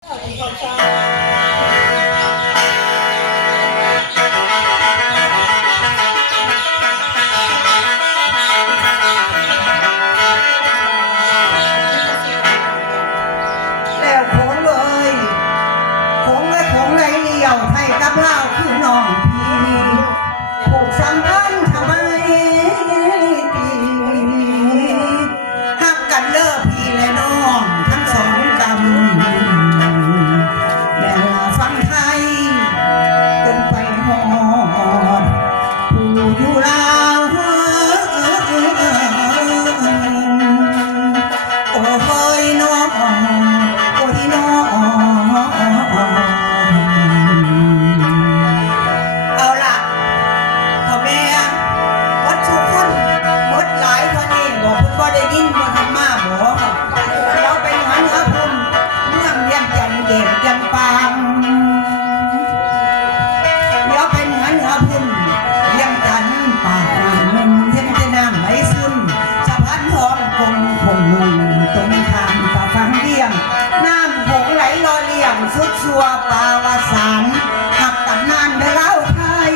แล้วโขงเลยโขงและโขงไหลเลี้ยวไทยกับลาวคือน้องพี่ผูกสัมพันธ์ทำไมตีหักกันเลิกพี่และน้องทั้งสองกำแม่ลาฟังไทยจนไปหอดผู้อยู่ลาวโอ้ยน้องโอ้ยน้องเอาล่ะพ่อแม่วัดทุกคนหมดหลายเท่านี้บอกคุณพ่อได้ยินบ่ทำมาบอกเราไปหาเนื้อพุ่มเมืองเลี้ยงจันเด็กจันปางเราไปหาเนื้อพุ่มเลี้ยงจันปางเห็นแต่น้ำไหลซึมสะพานทองคงนุ่งตรงข้ามฝ่าฟังเลี้ยงน้ำหงไหลรอเลี้ยงสุดสัวปาวสานหักกันนานเด้อเล่าไทย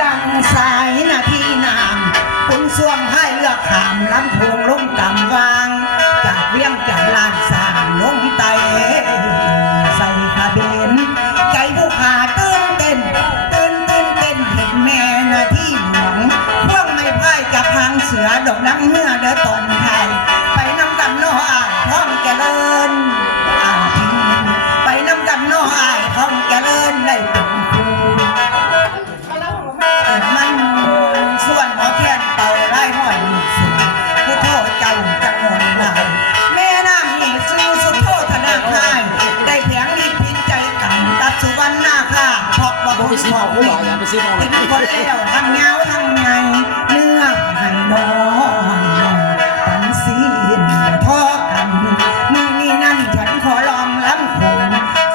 ดังสายนาทีน้ำคุณส่วงให้เลือกขามลำโพงลงกำวางจากเวียงจากลานสางลงไตใส่ขาเบนใจผู้ขาตื่นเต้นเห็นแม่นาทีหวงพวกไม่พ่ายกับหางเสือดอกนังเมื่อเด้อตอนไทยไปน้ำกันโนอาท้องเจริญไปน้ำกันโนอาท้องเจริญได้เป็นครูมันส่วนหมอแค้นเต่าไร่ห้อยสุดผู้โทษเจ้าจังหวัดลายแม่น้ำนี่สู้สุดโทษธนาคารได้แผงนิพินใจกันตัดสุวรรณนาคาพอกว่าบุญพอกวิ่งเป็นคนเลี้ยวทำเงาทำไงเนื้อให้น้องปันสีทอกันมือนี้นั่นฉันขอลองล้ำคง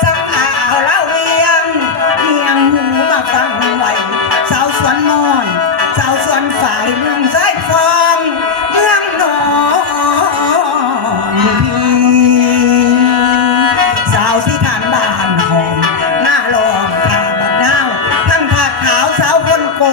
สังอาเล่าเวียงหูมาฟังไว้สาวสวนมอนสาวสวนฝ่ายเมืองสายฟองเมืองนอนสาวสิฐานบ้านหอมหน้าหลอกตาบัดนาวทั้งผ้าขาวสาวคนโก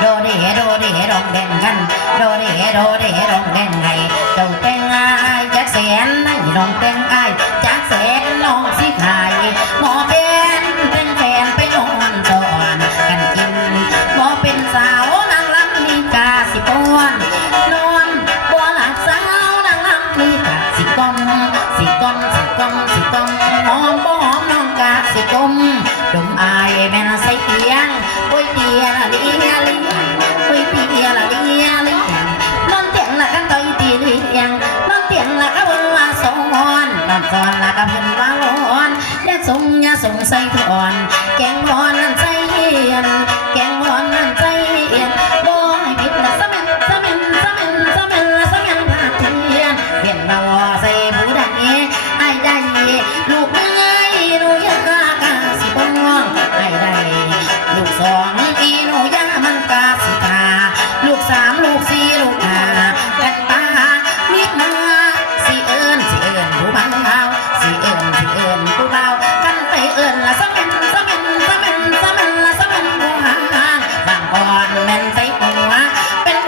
โดเดโดเดดองแดงกันโดเดโดเดดองแดงไงเจ้าแต่งอายจักแสนนั่งน้องแต่งอายจักแสนน้องสิขายหมอเป็นแฟนไปนอนสอนกันกินหมอเป็นสาวนางลำมีกาสิปวนนอนบ่หลับสาวนางลำมีกาสิกอมสิกอมสิกอมสิกอมหอมบ่หอมน้องกาสิกมดมอายแม่นใส่เตียงปุ้ยเตียเลียเลียปุ้ยเตียเลียเลียนอนเตียงละกันต่อยตีเลียงนอนเตียงละก็เพิ่นว่าสงอนนอนก่อนละก็เพิ่นว่าร้อนอย่าส่งใส่ถอนแกงร้อนนั่นใจเย็นแกงร้อนนั่นใจเย็นบ่ให้ผิดละสะแม่นพาเทียนเวียนเราใส่ผู้ใดไอ้ได้ลูกเอ้ยหนูอยากกาสิบ่ง่วงไอ้ได้ลูกสองอีหนูอยากมันกาสิตาลูกสามลูกสี่ลูกห้าแต่ตามิดมาสิเอิ้นผู้บังเอาสิเอิ้นผู้เบากันไปเอิ้นละสะแม่นละสะแม่นผู้หางบางก่อนแม่นใส่หัวเป็น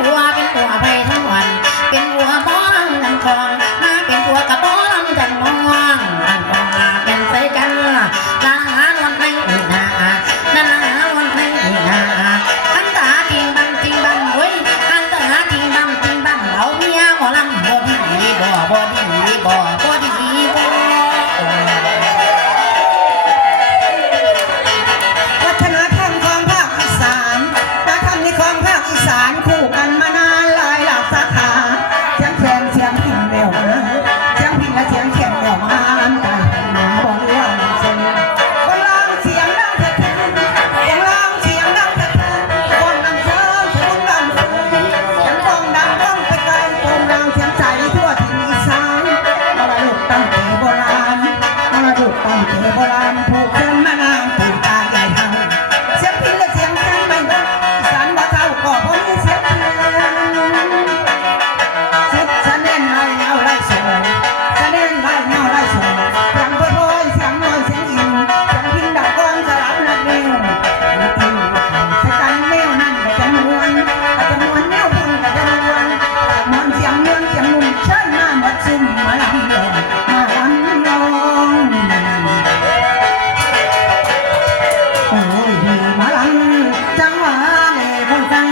หัวไปทั้งวันเป็นหัวหมอลำดังคองมาเป็นหัวกระบอกลำดังม่วงดังคองมาเป็นใส่กันลาหาวันไหนนานั่นหาวันไหนนาอันตาจริงบังเว้ยอันตาจริงบังเอาเมียหมอลำบ่ดีบ่ วัฒนธรรมของภาคอีสานวัฒนธรรมนี้ของภาคอีสานคู่กันมานานหลายหลากสาขาเสียงแคนเสียงพินเร็วมาเสียงพินและเสียงแคนเร็วมาอันใดหนาบ่เรื่องเสียงคนร้องเสียงดังเถิดคนร้องเสียงดังเถิดคนนำเชิญคนดังเถิดเสียงกองดังก้องไปไกลโป่งดังเสียงใจทั่วถิ่นอีสานมรดกตั้งแต่โบราณผูกเส้นมานานผูกตาใหญ่ทางเสียงพินและเสียงแคนไม่เลิกอีสานบ่เท่าก็บ่มีเสียงเพียงสุดสะเน่นไรเอาไรสวยสะเน่นไรเอาไรสวยเสียงโพยเสียงน้อยเสียงอินเสียงพินดังก้องสลับนักเร็วตีใส่กันแนวนั่นก็จะม้วนแนวพุ่นก็จะม้วนเสียงม้วนเสียงนุ่มเชิญมาหมดซุ่มมาลำลงโอ้ยมาลังจังหวะแม่คนฟัง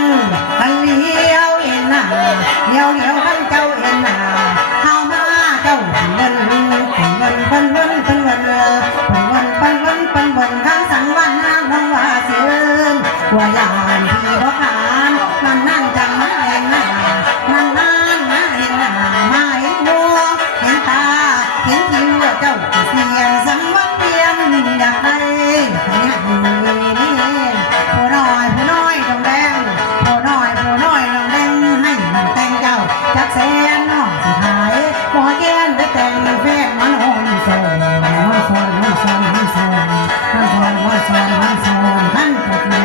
หันเลี้ยวเอ็นหน้าเลี้ยวหันเจ้าเอ็นหน้าเฮามาเจ้าเงินข้างสังวันน้ำน้องว่าเสื่อมหัวยานที่บ่ขานนั่นจังมาเอ็นหน้านั่นมาเอ็นหน้ามาเอ็นหัวเห็นตาเห็นทิวเจ้าเสียงสังวันเพียงอยากได้ผู้น้อยดองแดงผู้น้อยดองแดงให้มันแต่งเจ้าจักแสนน้องสิหายบ่แก่นได้แต่งแฟนมันอ่อนโซนท่านก็คือ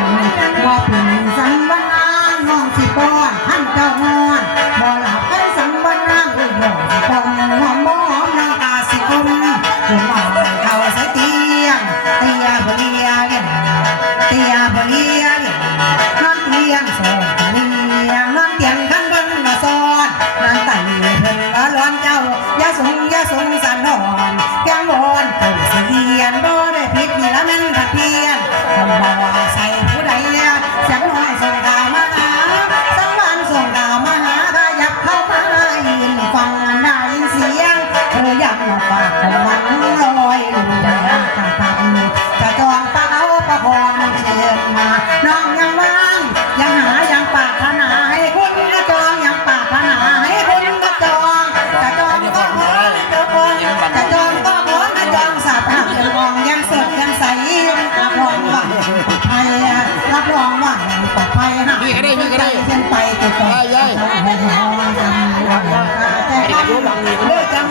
บ่เป็นสังวรางน้องสิป้อนท่านเจ้างอนบ่หลับกันสังวรางอุ้ยน้องสิป้อนหอมน้องตาสิคมจนมาเข้าใส่เตียงเตียบ่เลียนอนเตียงสอนเลียงนอนเตียงคันเบิ่งมาสอนนั่นตั้งเพิ่นว่าร้อนเจ้าอย่าสงสันนอนแกงวอนเจ้าสิเรียนบ่ได้ผิดนี่ละแม่นขัดเพียนคำบ่ใส่ผู้ใดเสียงน้อยส่งดาวมาหาสังวันส่งดาวมาหาถ้าอยากเข้ามายินฟังได้ยินเสียงเธออยากมาฝากของหวังลอยจะจองปะเอาประคองเชิญมาน้องยังว่างยังหายังปากขนาให้คุณกระจองยังปากขนาให้คุณกระจองจะจองก็ขอจะจองก็ขอกระจองสาบหักยังมองยังสดยังใสรับรองว่าปลอดภัยรับรองว่าปลอดภัยนะเส้นไปติดต่อให้หอมจังแต่เลือกจัง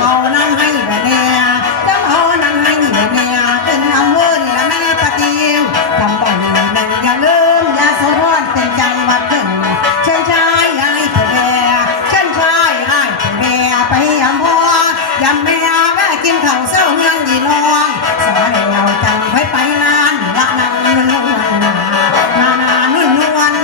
เอานั่งให้แบบเนี้ยจังเอานั่งให้แบบเนี้ยเป็นเอาเงินและแม่ปฏิวทำบ่อยหนึ่งอย่าลืมอย่าโซนวนเป็นจังหวัดหนึ่งเชิญชายไอ้เธอแม่เชิญชายไอ้เธอแม่ไปยำพ่อยำแม่แม่กินข้าวเส้าเมืองยีน้องสายเราจังไปนานละนานนุ่นวล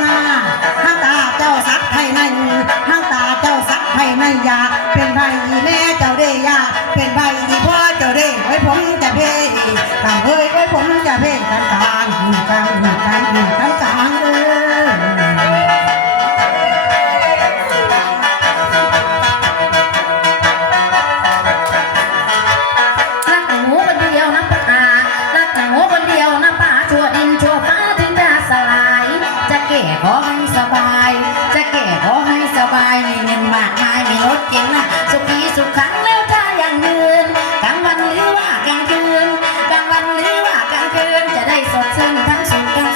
เก๋ขอให้สบายจะเก๋ขอให้สบายมีเงินมากมายมีรถเก๋งนะสุขีสุขขังแล้วถ้ายังยืนกลางวันหรือว่ากลางคืนกลางวันหรือว่ากลางคืนจะได้สดชื่นทั้งสุขทั้ง